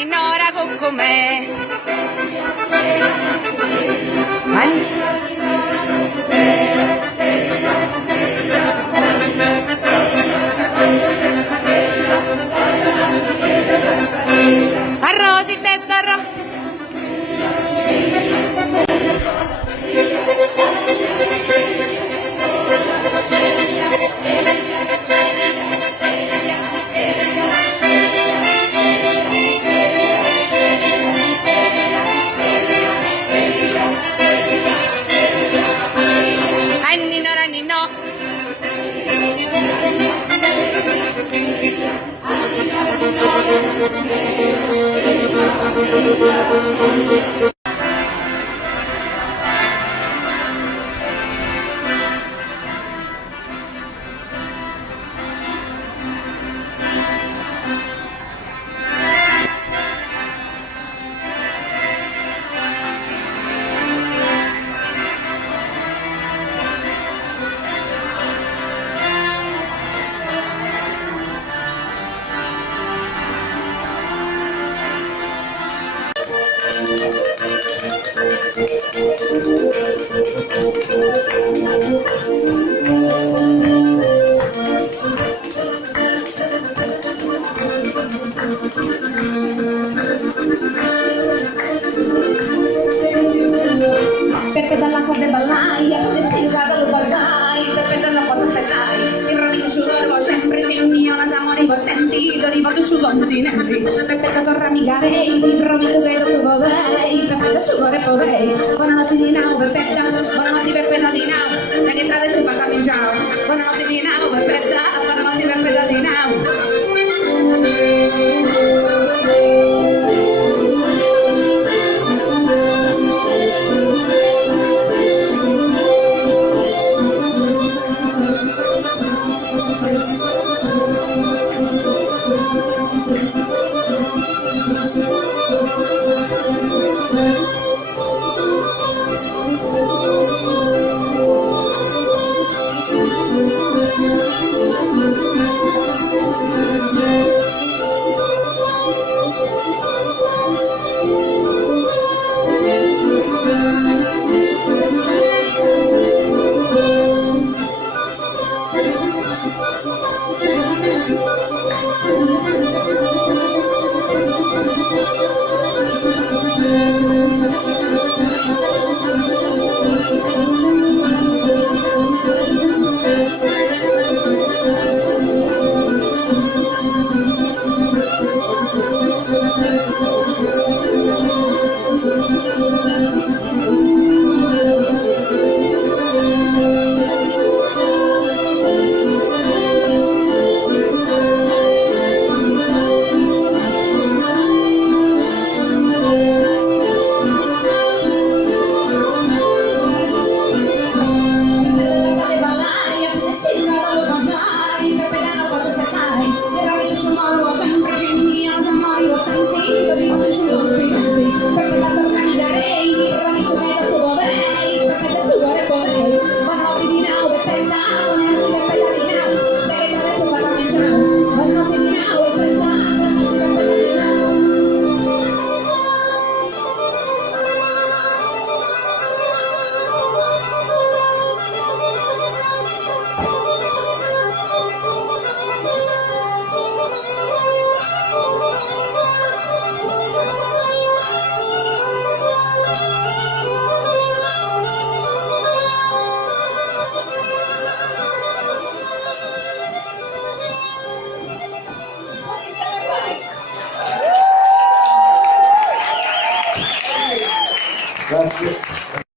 Ninora con me. Arrosi tettarro. Pepe dalla sorte ballai, zilga dallo basai, Pepe dalla porta stellai, il ramino sciugoro sempre che mio nasamori contenti, do di voto su continenti, Pepe da torrami garei, il ramino vedo tu vovei, Pepe da sciugore povei, buonanotte di nao, Pepe da, buonanotte Pepe da di nao, le entrate su patami ciao, buonanotte di nao, Pepe da, buonanotte Pepe da di nao. Grazie.